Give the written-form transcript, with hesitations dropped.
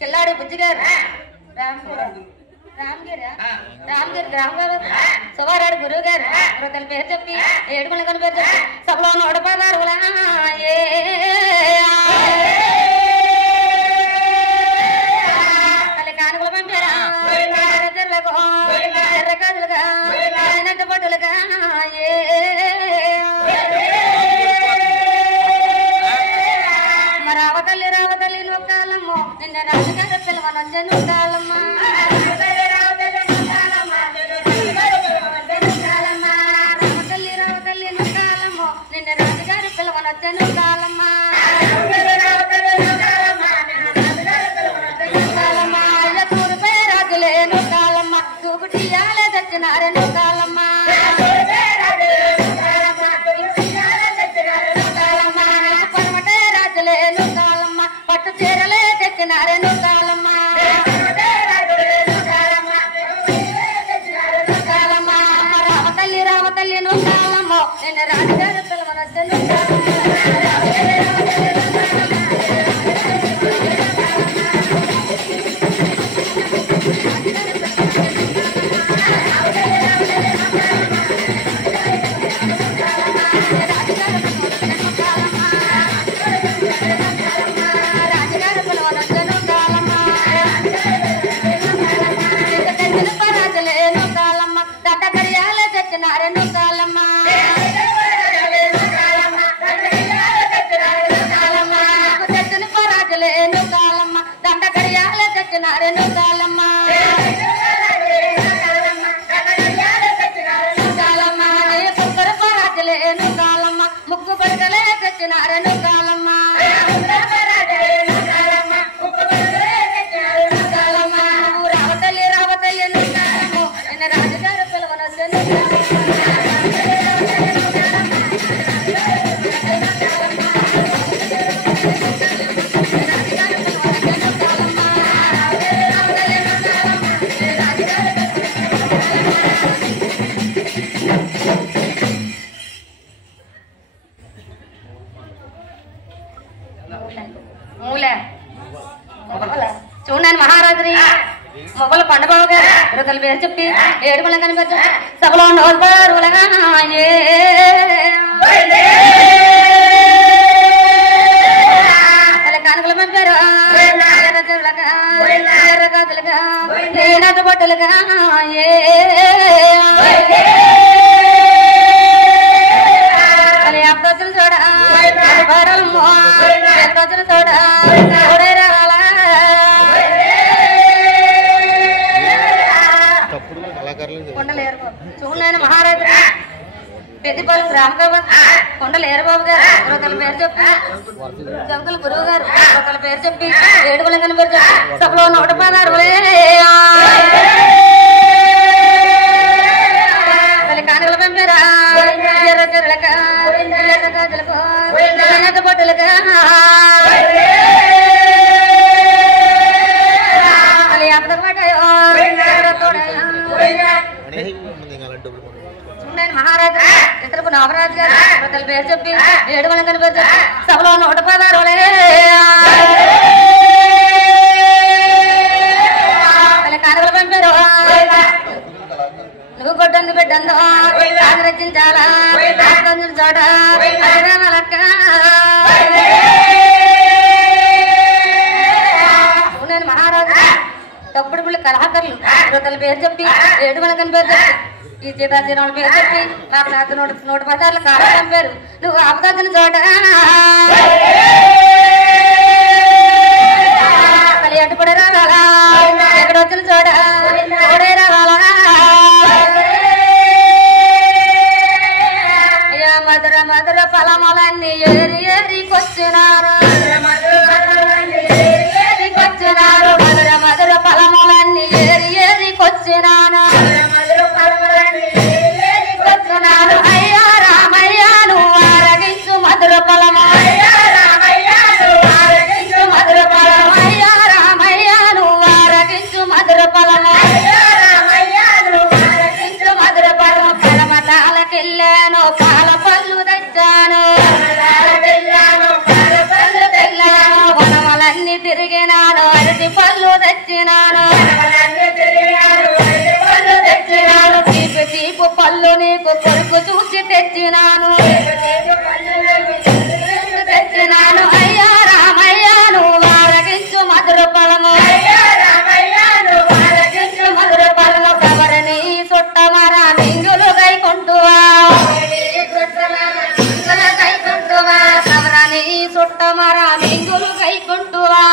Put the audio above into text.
కిల్లాడి బుజ్జి గారు రామగిరి గ్రామగారు సువారాడు గురువు గారు తన పేరు చెప్పి ఏడుమల కని పేరు చెప్పి సభలో 116 తల్లి కానుకలు పంపారా ఎర్ర కాదులుగా పట్టులుగా రావతల్లి నువ్వు కాలమ్మో నిన్న రాజుగారు పిలవనొచ్చ నువ్వు కాలమ్మ రావతల్లి నువ్వు కాలమ్మో నిన్న రాజుగారు పిలవనొచ్చ నువ్వు కాలమ్మ తూరుపై రాజులే నువ్వు కాలమ్మ చూపుటియాలే తెచ్చినారే నువ్వు కాలమ్మ పరమటే రాజులే నువ్వు కాలమ్మ పట్టు చీరలే తెచ్చినారే నువ్వు కాలమ్మ రావతల్లి నువ్వు కాలమ్మో నిన్న రాజుగారు పిలవనొచ్చ నువ్వు ముగ్గు పడకలే తెచ్చినారను కాలమ్మ రావతల్లి నువ్వు కాలమ్మో నిన్న రాజుగారు పిలవనొచ్చ చూడండి మహారాజుని మొగలు పండబాబు గారు రుకల పేరు చెప్పి ఏడుమల కనిపెట్ట సభలో నోల్బారులగా కానుకలు పంపారు ఎర్ర కాదులుగా నటు బొట్టలుగా అబ్దొచ్చులు చూడ అబ్దొచ్చులు చూడ చూడండి మహారాజు పెద్దపాలెం రామబాబు కొండల ఏరబాబు గారు ఒకళ్ళ పేరు చెప్పి జంకుల గురువు గారు ఒకళ్ళ పేరు చెప్పి ఏడుగులంగని పేరు చెప్పి సభలో 116 తల్లి కానుకలు పంపారా ఎర్ర చెరులక ఎర్ర గాజులకు బొట్టులుగా తల్లి అప్పదమాటయో చూడండి మహారాజు ఇతరుకు నవరాజు గారు తల్లి పేరు చెప్పి ఏడుగులంగని పేరు చెప్పి సభలో 116 తల్లి కానుకలు పంపారు నువ్వు కొట్టందు బిడ్డందో రచించాలా చోట మలక్క చూడండి మహారాజు తప్పుడు పిల్లలు కళాకారులు తల్లి పేరు చెప్పి ఏడుగులంగని పేరు చెప్పి ఈ సీతాజీరావుల పేరు చెప్పి నాకు నాకు 116 కాలం పంపారు నువ్వు ఆపదగిన చోట తల్లి అడ్డుపడి రావాలా ఎక్కడ వచ్చిన చోట ఓడే రావాలా అయ్యా మధుర మధుర ఫలములన్నీ ఏరికొచ్చినారు మధుర మధుర ఫలములన్నీ ఏరికొచ్చినాను అయ్యా రామయ్య నువ్వు ఆరగించు మధుర ఫలము మధుర ఫలము అయ్యా రామయ్య నువ్వు ఆరగించు మధుర ఫలము మధుర ఫలము పరమతాలకెళ్ళాను పాల పళ్ళు తెచ్చాను వనములన్నీ తిరిగినాను అరటి పళ్ళు తెచ్చినాను తీపి తీపు పళ్ళు నీకు కొడుకు చూసి తెచ్చినాను తెచ్చినాను అయ్యా రామయ్యా నువ్వు ఆరగించు మధుర పలము మధుర పలము కవరని చుట్టమరా మింగులు గైకుంటువా కవరని చుట్టమరా మింగులు గైకుంటువా